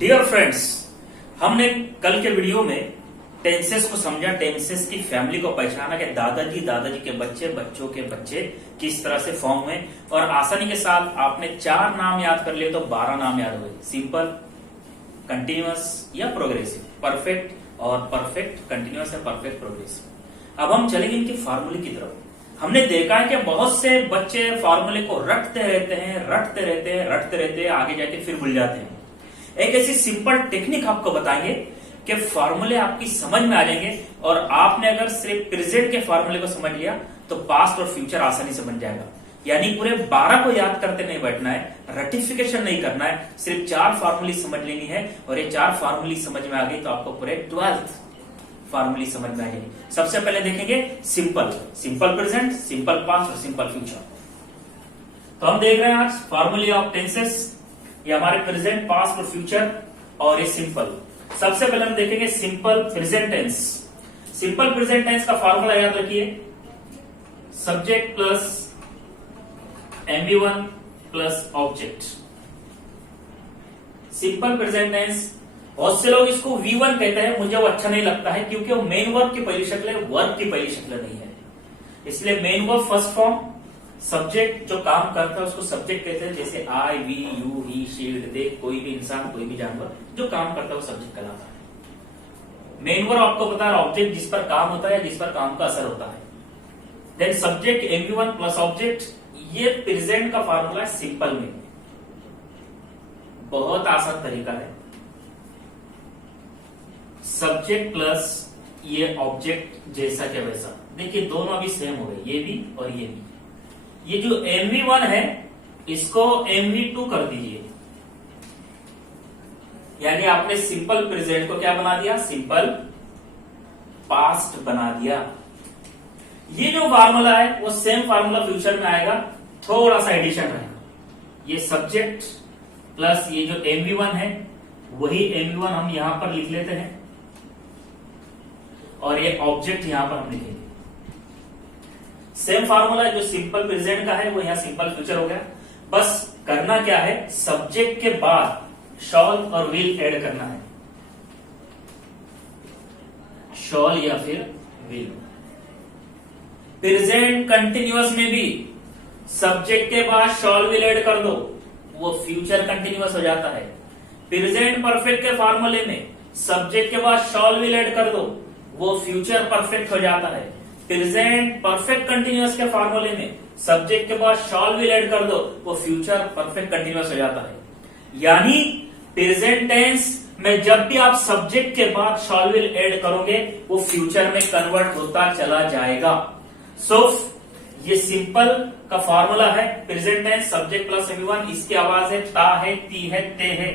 Dear friends, हमने कल के वीडियो में टेंसेस को समझा, टेंसेस की फैमिली को पहचाना कि दादाजी दादाजी के बच्चे, बच्चों के बच्चे किस तरह से फॉर्म हुए। और आसानी के साथ आपने 4 नाम याद कर लिए तो 12 नाम याद हो गए। सिंपल, कंटिन्यूअस या प्रोग्रेसिव, परफेक्ट और परफेक्ट कंटिन्यूअस या परफेक्ट प्रोग्रेसिव। अब हम चलेंगे इनके फार्मूले की तरफ। हमने देखा है कि बहुत से बच्चे फार्मूले को रटते रहते हैं, आगे जाके फिर भूल जाते हैं। एक ऐसी सिंपल टेक्निक आपको बताएंगे कि फार्मूले आपकी समझ में आ जाएंगे और आपने अगर सिर्फ प्रेजेंट के फार्मूले को समझ लिया तो पास्ट और फ्यूचर आसानी से बन जाएगा। यानी पूरे 12 को याद करते नहीं बैठना है, रटिफिकेशन नहीं करना है, सिर्फ 4 फार्मूले समझ लेनी है और ये 4 फार्मूले समझ में आ गई तो आपको पूरे 12th फार्मूले समझ में आ जाएगी। सबसे पहले देखेंगे simple, simple present, simple past और सिंपल फ्यूचर। तो हम देख रहे हैं आज फार्मूले ऑफ टेंसेस, ये हमारे प्रेजेंट, पास्ट और फ्यूचर और ये सिंपल। सबसे पहले हम देखेंगे simple present tense. Simple present tense का फार्मूला याद रखिए, subject plus MV1 plus object. Simple present tense, बहुत से लोग इसको V1 कहते हैं, मुझे वो अच्छा नहीं लगता है क्योंकि वो मेन वर्ब की पहली शक्ल है, वर्ब की पहली शक्ल नहीं है। इसलिए main verb first form, subject जो काम करता है उसको सब्जेक्ट कहते हैं, जैसे आई, वी, यू, ही, शी, दे, कोई भी इंसान, कोई भी जानवर जो काम करता है वो सब्जेक्ट कहलाता है। मेन वर्ब आपको पता है ऑब्जेक्ट जिस पर काम होता है या जिस पर काम का असर होता है। Then subject MV1 plus object, ये प्रेजेंट का फार्मूला है सिंपल में। बहुत आसान तरीका है, सब्जेक्ट प्लस ये ऑब्जेक्ट जैसा क्या वैसा। देखिए दोनों अभी सेम हो गए, ये भी और ये भी। ये जो MV1 है इसको MV2 कर दीजिए, यानी आपने सिंपल प्रेजेंट को क्या बना दिया, सिंपल पास्ट बना दिया। ये जो फार्मूला है वो सेम फार्मूला फ्यूचर में आएगा, थोड़ा सा एडिशन रहेगा। ये सब्जेक्ट प्लस ये जो MV1 है वही MV1 हम यहां पर लिख लेते हैं और ये ऑब्जेक्ट यहां पर हम लिखेंगे। सेम फार्मूला जो सिंपल प्रेजेंट का है वो यहां सिंपल फ्यूचर हो गया। बस करना क्या है, सब्जेक्ट के बाद शॉल और विल ऐड करना है, शॉल या फिर विल। प्रेजेंट कंटिन्यूअस में भी सब्जेक्ट के बाद शॉल विल ऐड कर दो, वो फ्यूचर कंटिन्यूअस हो जाता है। प्रेजेंट परफेक्ट के फार्मूले में सब्जेक्ट के बाद शॉल विल ऐड कर दो, वो फ्यूचर परफेक्ट हो जाता है। प्रेजेंट परफेक्ट कंटिन्यूअस के फार्मूले में सब्जेक्ट के बाद शॉल विल ऐड कर दो, वो फ्यूचर परफेक्ट कंटिन्यूअस हो जाता है। यानी प्रेजेंट टेंस में जब भी आप सब्जेक्ट के बाद शॉल विल ऐड करोगे वो फ्यूचर में कन्वर्ट होता चला जाएगा। सो ये सिंपल का फार्मूला है present tense, subject plus MV1। इसकी आवाज है ता है, ती है, ते है।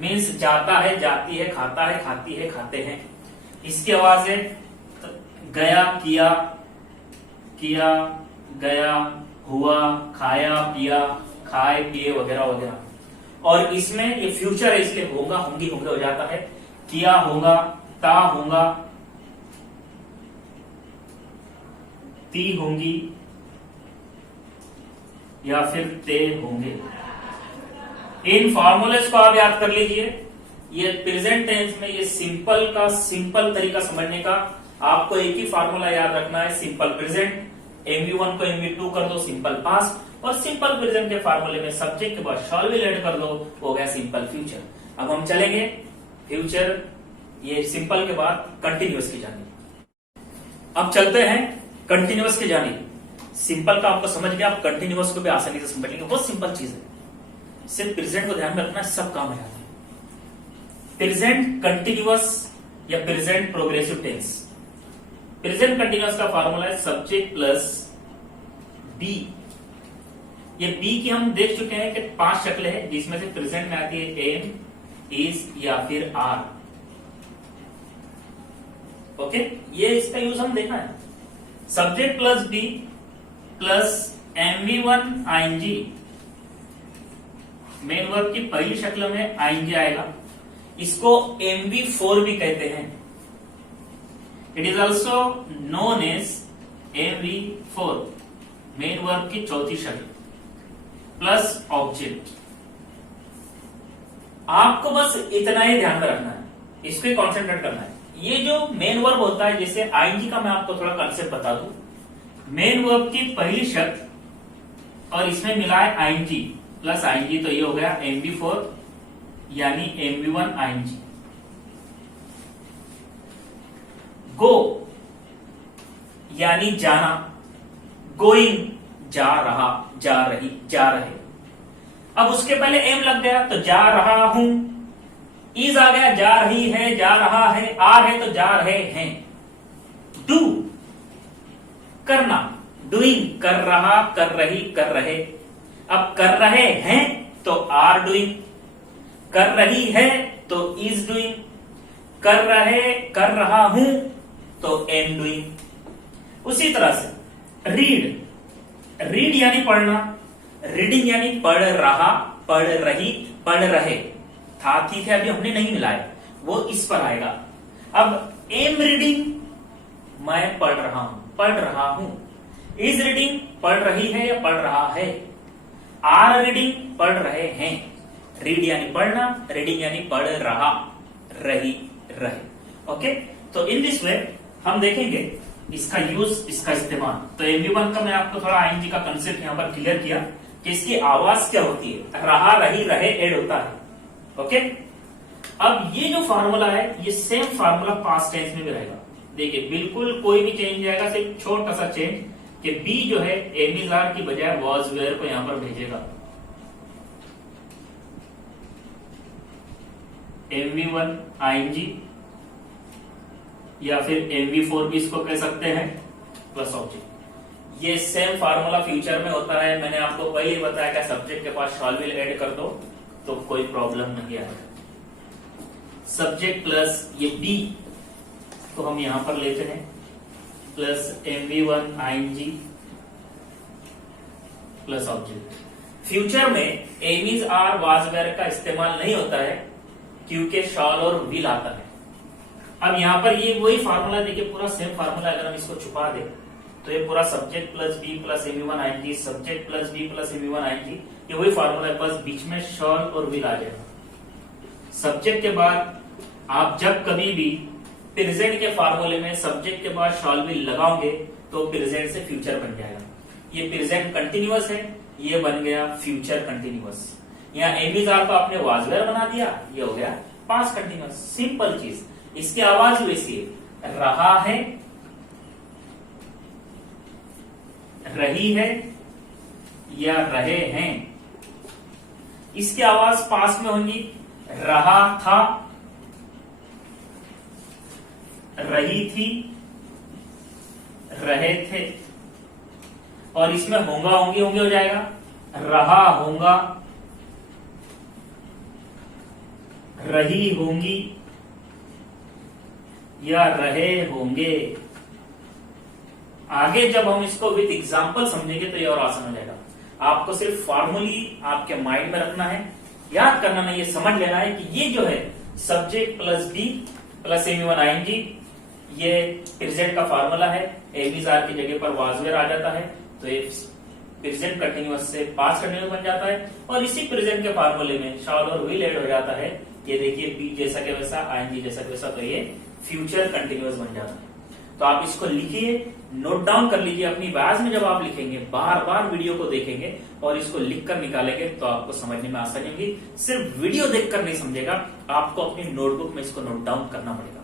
मीन्स जाता है, जाती है, खाता है, खाती है, खाते हैं। इसकी आवाज है गया, किया, किया, गया, हुआ, खाया, पिया, खाए, पिए वगैरह वगैरह। और इसमें ये फ्यूचर है इसलिए होगा, होंगी, होंगे हो जाता है। किया होगा, ता होगा, ती होंगी या फिर ते होंगे। इन फार्मूलेस को आप याद कर लीजिए। ये प्रेजेंट टेंस में ये सिंपल का सिंपल तरीका समझने का आपको एक ही फार्मूला याद रखना है, सिंपल प्रेजेंट। MV1 को MV2 कर दो, सिंपल पास्ट। और सिंपल प्रेजेंट के फार्मूले में सब्जेक्ट के बाद शॉल विल ऐड कर दो, हो गया सिंपल फ्यूचर। अब हम चलेंगे फ्यूचर, ये सिंपल के बाद कंटिन्यूअस की जानिब। अब चलते हैं कंटिन्यूअस की जानिब। सिंपल का आपको समझ गया, आप कंटिन्यूअस को भी आसानी से समझ लेंगे, बहुत सिंपल चीज है। सिर्फ प्रेजेंट को ध्यान में रखना, सब काम है। प्रेजेंट कंटिन्यूअस या present progressive tense. Present continuous का फार्मूला है सब्जेक्ट प्लस बी। ये बी की हम देख चुके हैं कि 5 शक्लें हैं, जिसमें से प्रेजेंट में आती है एम, इज या फिर आर। ओके, ये इसका यूज हम देखा है। Subject plus be plus MV1 ING, main verb की पहली शक्ल में ING आएगा। इसको MV4 भी कहते हैं। It is also known as MV4। Main verb की चौथी शक्ल प्लस ऑब्जेक्ट। आपको बस इतना ही ध्यान में रखना है, इसको ही कॉन्सेंट्रेट करना है। ये जो मेन वर्ब होता है, जैसे आईएनजी का मैं आपको थोड़ा कंसेप्ट बता दूं। मेन वर्ब की पहली शक्ल और इसमें मिला है आईएनजी प्लस आईएनजी, तो ये हो गया MV4 यानी MV1 आईएनजी। गो यानी जाना, गोइंग जा रहा, जा रही, जा रहे। अब उसके पहले एम लग गया तो जा रहा हूं, इज आ गया जा रही है, जा रहा है, आर है तो जा रहे हैं। डू करना, डूइंग कर रहा, कर रही, कर रहे। अब कर रहे हैं तो आर डूइंग, कर रही है तो इज डूइंग, कर रहा हूं तो एम डूइंग। उसी तरह से रीड, रीड यानी पढ़ना, रीडिंग यानी पढ़ रहा, पढ़ रही, पढ़ रहे था, ठीक है, अभी हमने नहीं मिलाया, वो इस पर आएगा। अब एम रीडिंग, मैं पढ़ रहा हूं, पढ़ रहा हूं। इज रीडिंग, पढ़ रही है या पढ़ रहा है। आर रीडिंग, पढ़ रहे हैं। रीड यानी पढ़ना, रीडिंग यानी पढ़ रहा, रही, रहे। ओके, तो इन दिस वे हम देखेंगे इसका यूज, इसका इस्तेमाल। तो MV1 का मैं आपको थोड़ा आईएनजी का कंसेप्ट यहां पर क्लियर किया कि इसकी आवाज क्या होती है, रहा, रही, रहे ऐड होता है। ओके, अब ये जो फार्मूला है ये सेम फार्मूला पास्ट टेंस में भी रहेगा। देखिए बिल्कुल कोई भी चेंज आएगा, सिर्फ छोटा सा चेंज कि बी जो है एमिजार की बजाय वॉज वेयर को यहां पर भेजेगा। MV1 आईएनजी या फिर MV4 भी इसको कह सकते हैं प्लस ऑब्जेक्ट। ये सेम फार्मूला फ्यूचर में होता है। मैंने आपको पहले ही बताया कि सब्जेक्ट के पास शॉल विल ऐड कर दो तो कोई प्रॉब्लम नहीं आएगा। सब्जेक्ट प्लस ये बी को हम यहां पर लेते हैं plus MV1 ING plus object. Future में am is, are, was, were का इस्तेमाल नहीं होता है क्योंकि शॉल और विल आता है। अब यहां पर ये वही फार्मूला, देखिए पूरा सेम फार्मूला, अगर हम इसको छुपा दें तो ये पूरा subject plus be plus MV1 ING, subject plus be plus MV1 ING, ये वही फार्मूला है, बस बीच में शॉल और विल आ जाएगा। सब्जेक्ट के बाद आप जब कभी भी प्रेजेंट के फार्मूले में सब्जेक्ट के बाद शॉल विल लगाओगे तो प्रेजेंट से फ्यूचर बन जाएगा। ये प्रेजेंट कंटिन्यूअस है, ये बन गया फ्यूचर कंटिन्यूअस। यहाँ एमिजार को आपने वाजवेयर बना दिया, ये हो गया पास्ट कंटिन्यूअस। सिंपल चीज, इसकी आवाज वैसी है, रहा है, रही है या रहे हैं। इसकी आवाज पास्ट में होगी, रहा था, रही थी, रहे थे। और इसमें होगा, होंगे, होंगे हो जाएगा, रहा होगा, रही होंगी या रहे होंगे। आगे जब हम इसको विथ एग्जाम्पल समझेंगे तो ये और आसान हो जाएगा। आपको सिर्फ फॉर्मूली आपके माइंड में रखना है, याद करना नहीं, ये समझ लेना है कि ये जो है subject plus be plus MV1 ING, ये प्रेजेंट का फार्मूला है। एमिजार की जगह पर वाजवेयर आ जाता है तो ये प्रेजेंट कंटिन्यूअस से पास्ट कंटिन्यूअस बन जाता है। और इसी प्रेजेंट के फार्मूले में शॉल और विल ऐड हो जाता है। ये देखिए बी जैसा के वैसा, आईएनजी जैसा के वैसा, तो ये फ्यूचर कंटिन्यूअस बन जाता है। तो आप इसको लिखिए, नोट डाउन कर लीजिए अपनी आवाज में। जब आप लिखेंगे, बार बार वीडियो को देखेंगे और इसको लिख कर निकालेंगे तो आपको समझने में आसानी होगी। सिर्फ वीडियो देखकर नहीं समझेगा, आपको अपनी नोटबुक में इसको नोट डाउन करना पड़ेगा।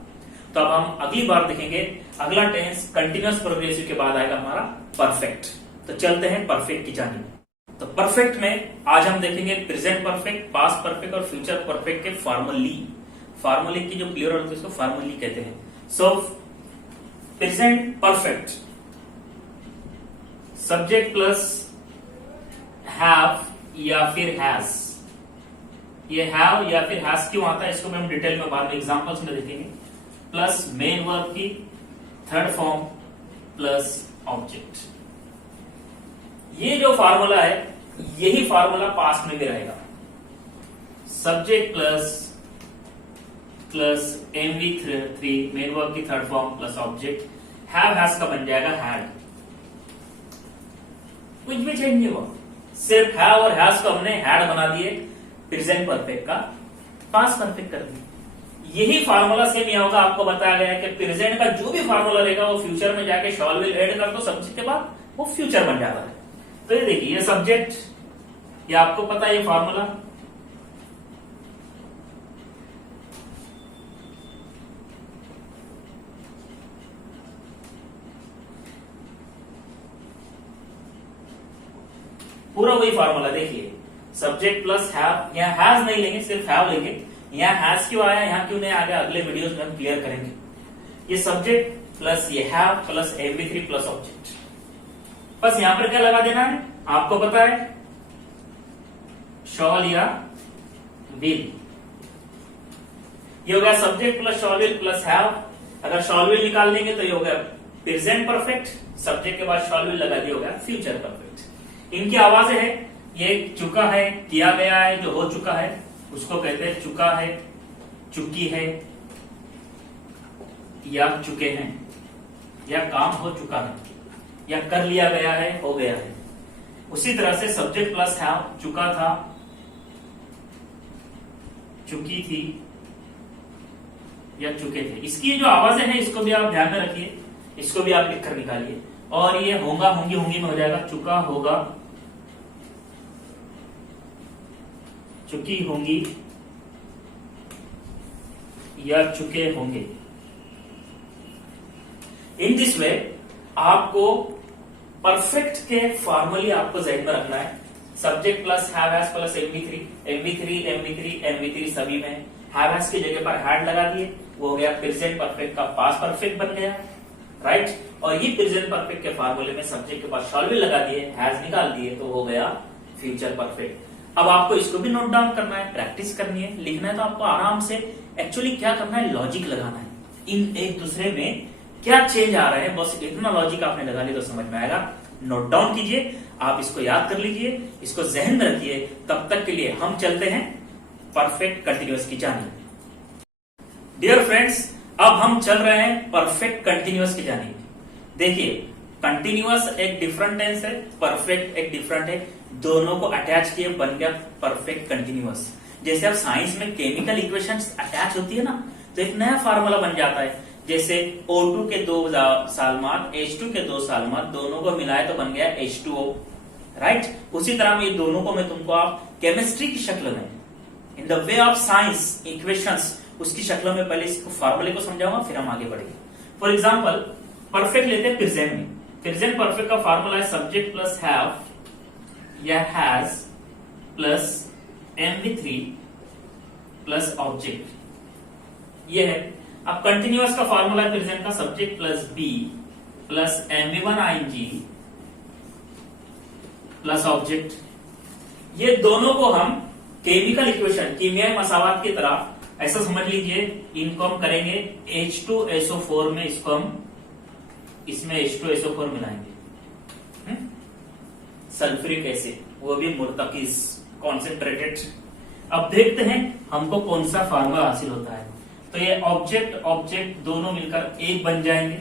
तो अब हम अगली बार देखेंगे, अगला टेंस कंटिन्यूअस प्रोग्रेसिव के बाद आएगा हमारा परफेक्ट। तो चलते हैं परफेक्ट की जानिब। तो परफेक्ट में आज हम देखेंगे प्रेजेंट परफेक्ट, पास्ट परफेक्ट और फ्यूचर परफेक्ट के फार्मूले की जो क्लियर होती है उसको फार्मूली कहते हैं। सो present perfect, subject plus have या फिर हैज। ये हैव या फिर हैज क्यों आता है इसको हम डिटेल में बाद में एग्जांपल्स में देखेंगे। प्लस मेन वर्ब की थर्ड फॉर्म प्लस ऑब्जेक्ट। ये जो फार्मूला है यही फार्मूला पास्ट में भी रहेगा। Subject plus MV3 main verb की third form plus object. Have has का बन जाएगा हैड। कुछ भी चेंज नहीं हुआ, सिर्फ हैव और हैज को हमने हैड बना दिए, प्रेजेंट परफेक्ट का पास्ट परफेक्ट कर दिया। यही फार्मूला सेम यहाँ होगा, आपको बताया गया है कि प्रेजेंट का जो भी फार्मूला रहेगा वो फ्यूचर में जाके शॉल विल ऐड कर दो सब्जेक्ट के बाद, वो फ्यूचर बन जाता है। तो ये देखिए, ये सब्जेक्ट, ये आपको पता है ये फार्मूला, पूरा वही फार्मूला। देखिए सब्जेक्ट प्लस हैव, यहाँ हैज नहीं लेंगे, सिर्फ हैव लेंगे। यहाँ हैज क्यों आया, यहाँ क्यों नहीं आ गया, अगले वीडियोस में हम क्लियर करेंगे। ये सब्जेक्ट प्लस ये have plus MV3 plus object, बस यहां पर क्या लगा देना है, आपको पता है, शॉल या विल। ये हो गया subject plus shawl will plus have. अगर शॉल विल निकाल देंगे तो ये हो गया प्रेजेंट परफेक्ट, सब्जेक्ट के बाद शॉल विल लगा दिया, हो गया फ्यूचर परफेक्ट। इनकी आवाजें है, ये चुका है, किया गया है, जो हो चुका है उसको कहते हैं चुका है, चुकी है, या चुके हैं, या काम हो चुका है, या कर लिया गया है, हो गया है। उसी तरह से सब्जेक्ट प्लस हैव, चुका था, चुकी थी, या चुके थे। इसकी जो आवाजें हैं इसको भी आप ध्यान में रखिए, इसको भी आप लिखकर निकालिए। और ये होगा, होंगी, होंगी में हो जाएगा, चुका होगा, चुकी होंगी, या चुके होंगे। इन दिस वे आपको परफेक्ट के फॉर्मूले आपको जहन में रखना है। Subject plus have has plus MV3 सभी में हैव हैज की जगह पर हैड लगा दिए, वो हो गया प्रेजेंट परफेक्ट का पास्ट परफेक्ट बन गया, राइट। और ये प्रेजेंट परफेक्ट के फॉर्मूले में सब्जेक्ट के पास शॉल विल लगा दिए, हैज निकाल दिए, तो हो गया फ्यूचर परफेक्ट। अब आपको इसको भी नोट डाउन करना है, प्रैक्टिस करनी है, लिखना है, तो आपको आराम से एक्चुअली क्या करना है, लॉजिक लगाना है, इन एक दूसरे में क्या चेंज आ रहा है, बस इतना लॉजिक आपने लगा लिया तो समझ में आएगा। नोट डाउन कीजिए, आप इसको याद कर लीजिए, इसको जहन में रखिए। तब तक के लिए हम चलते हैं परफेक्ट कंटिन्यूअस की जानिब। डियर फ्रेंड्स, अब हम चल रहे हैं परफेक्ट कंटिन्यूअस की जानिब। देखिए, कंटिन्यूअस एक डिफरेंट टेंस है, परफेक्ट एक डिफरेंट है, दोनों को अटैच किए बन गया परफेक्ट कंटिन्यूअस। जैसे अब साइंस में केमिकल इक्वेशंस अटैच होती है ना, तो एक नया फार्मूला बन जाता है। जैसे O2 के 2 सालमाद, H2 के 2 सालमाद, दोनों को मिलाए तो बन गया H2O, राइट। उसी तरह में ये दोनों को मैं तुमको आप केमिस्ट्री की शक्ल में, in the way of science equations, उसकी शक्ल में पहले इसको फार्मूले को समझाऊंगा, फिर हम आगे बढ़ेंगे। फॉर एग्जाम्पल, परफेक्ट लेते हैं प्रेजेंट में। प्रेजेंट परफेक्ट का फार्मूला है सब्जेक्ट प्लस हैव या has plus MV3 plus object, ये है। अब कंटिन्यूअस का फार्मूला है प्रेजेंट का subject plus be plus MV1 ING plus object. ये दोनों को हम केमिकल इक्वेशन, कीमियाई मसावात की तरह ऐसा समझ लीजिए, इनको हम करेंगे H2SO4 में, इसको हम इसमें H2SO4 मिलाएंगे, सल्फ्यूरिक एसिड, वो भी मुर्तकिस कॉन्सेंट्रेटेड। अब देखते हैं हमको कौन सा फार्मूला हासिल होता है। तो ये ऑब्जेक्ट ऑब्जेक्ट दोनों मिलकर एक बन जाएंगे,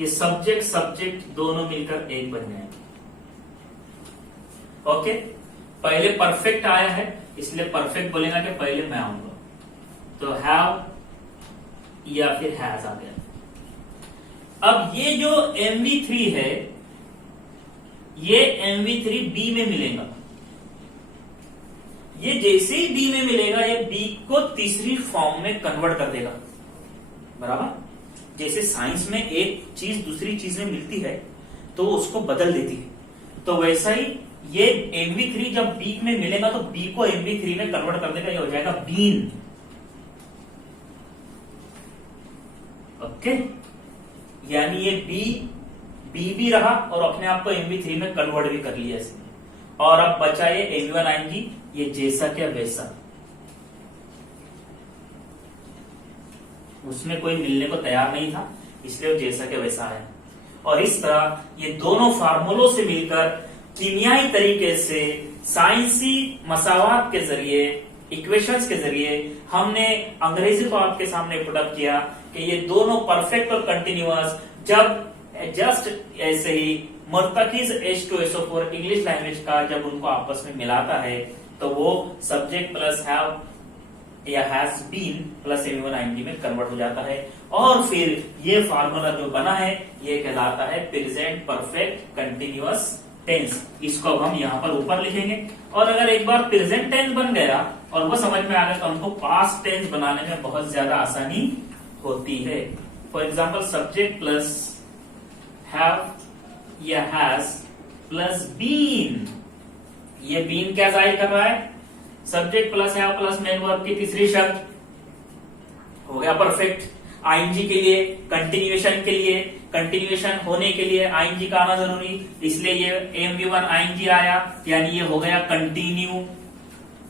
ये सब्जेक्ट सब्जेक्ट दोनों मिलकर एक बन जाएंगे। ओके, पहले परफेक्ट आया है इसलिए परफेक्ट बोलेगा कि पहले मैं आऊंगा, तो हैव या फिर हैज आ गया। अब ये जो MV3 है, ये MV3 B में मिलेगा। ये जैसे ही बी में मिलेगा, ये बी को तीसरी फॉर्म में कन्वर्ट कर देगा, बराबर। जैसे साइंस में एक चीज दूसरी चीज में मिलती है तो उसको बदल देती है, तो वैसा ही ये MV3 जब बी में मिलेगा तो बी को MV3 में कन्वर्ट कर देगा, ये हो जाएगा बीन। ओके, यानी ये बी भी रहा और अपने आप को MV3 में कन्वर्ट भी कर लिया इसने। और अब बचा ये MV1 ING, ये जैसा क्या वैसा, उसमें कोई मिलने को तैयार नहीं था इसलिए वो जैसा क्या वैसा आया। और इस तरह ये दोनों फार्मूलों से मिलकर कीमियाई तरीके से साइंसी मसावात के जरिए, इक्वेशंस के जरिए हमने अंग्रेजी को आपके सामने पुट अप किया कि ये दोनों परफेक्ट और कंटिन्यूअस जब जस्ट ऐसे ही मर्तकीज H2SO4 इंग्लिश लैंग्वेज का जब उनको आपस में मिलाता है तो वो सब्जेक्ट प्लस हैव या has been plus AV one ING में कन्वर्ट हो जाता है और फिर ये फार्मूला जो बना है ये कहलाता है प्रेजेंट परफेक्ट कंटिन्यूअस टेंस। इसको अब हम यहाँ पर ऊपर लिखेंगे और अगर एक बार प्रेजेंट टेंस बन गया और वो समझ में आ गया तो हमको पास्ट टेंस बनाने में बहुत ज्यादा आसानी होती है। For example subject plus have या हैज प्लस बीन, ये बीन क्या जाहिर कर रहा है, subject plus have plus main verb की तीसरी शब्द हो गया परफेक्ट। आईएनजी के लिए कंटिन्यूएशन के लिए कंटिन्यूएशन होने के लिए आईएनजी का आना जरूरी, इसलिए ये AMV1 आईएनजी आया यानी ये हो गया कंटिन्यू।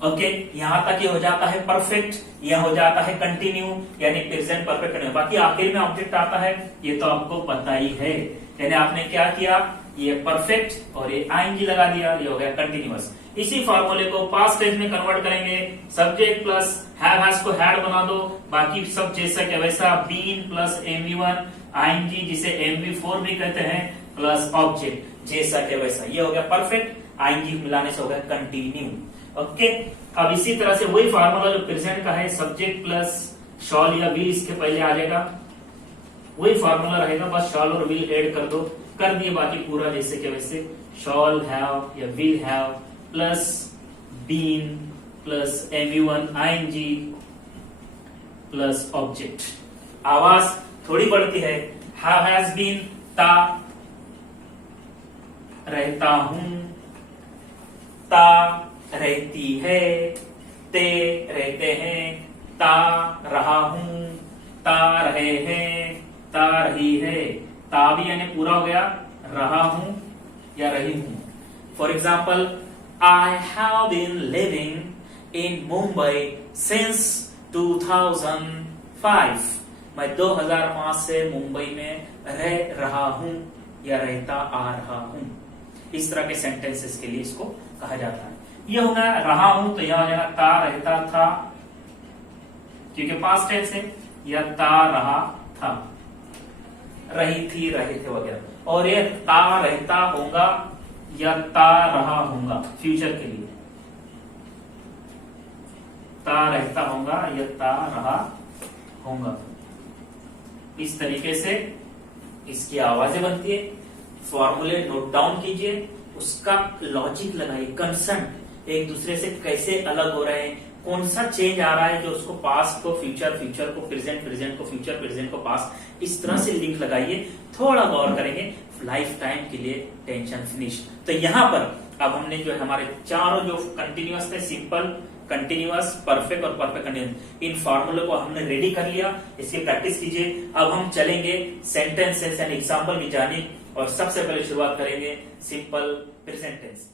ओके, यहां तक ये हो जाता है परफेक्ट, यह हो जाता है कंटिन्यू यानी प्रेजेंट परफेक्ट कंटिन्यू। बाकी आखिर में ऑब्जेक्ट आता है ये तो आपको पता ही है, यानी आपने क्या किया, ये परफेक्ट और ये आईएनजी लगा दिया, ये हो गया कंटिन्यूअस। इसी फॉर्मूले को पास्ट टेंस में कन्वर्ट करेंगे, सब्जेक्ट प्लस हैव हैज को हैड बना दो, बाकी सब जैसा के वैसा बीन प्लस MV1 आईएनजी जिसे MV4 भी कहते हैं प्लस ऑब्जेक्ट जैसा के वैसा, ये हो गया परफेक्ट, आईएनजी मिलाने से हो गया कंटिन्यू। ओके, अब इसी तरह से वही फार्मूला जो प्रेजेंट का है, सब्जेक्ट प्लस शॉल या विल इसके पहले आ जाएगा, वही फार्मूला रहेगा, बस शॉल और विल ऐड कर दो, कर दिए बाकी पूरा जैसे के वैसे, शॉल हैव या will have plus been plus MV1 ING plus object. आवाज थोड़ी बढ़ती है, हैव हैज बीन ता रहता हूं, ता रहती है, ते रहते हैं, ता रहा हूं, ता रहे हैं, ता रही है, ता भी यानी पूरा हो गया, रहा हूं या रही हूं। For example, I have been living in Mumbai since 2005. मैं 2005 से मुंबई में रह रहा हूं या रहता आ रहा हूं। इस तरह के सेंटेंसेस के लिए इसको कहा जाता है। ये होगा रहा हूं तो यहां जाना ता रहता था क्योंकि पास्ट टेंस है, या ता रहा था, रही थी रहे थे वगैरह, और ये ता रहता होगा या ता रहा होगा फ्यूचर के लिए, ता रहता होगा या ता रहा होगा। इस तरीके से इसकी आवाजें बनती है। फॉर्मूले नोट डाउन कीजिए, उसका लॉजिक लगाइए, कंसर्न एक दूसरे से कैसे अलग हो रहे हैं, कौन सा चेंज आ रहा है जो उसको पास्ट को फ्यूचर, फ्यूचर को प्रेजेंट, प्रेजेंट को फ्यूचर, प्रेजेंट को पास्ट, इस तरह से लिंक लगाइए। थोड़ा गौर करेंगे, लाइफ टाइम के लिए टेंशन फिनिश। तो यहाँ पर अब हमने जो हमारे चारों जो कंटिन्यूअस थे, सिंपल, कंटिन्यूअस, परफेक्ट और परफेक्ट कंटिन्यूअस, इन फॉर्मूले को हमने रेडी कर लिया। इसकी प्रैक्टिस कीजिए। अब हम चलेंगे सेंटेंसेस एंड एग्जाम्पल भी जाने, और सबसे पहले शुरुआत करेंगे सिंपल प्रेजेंट टेंस।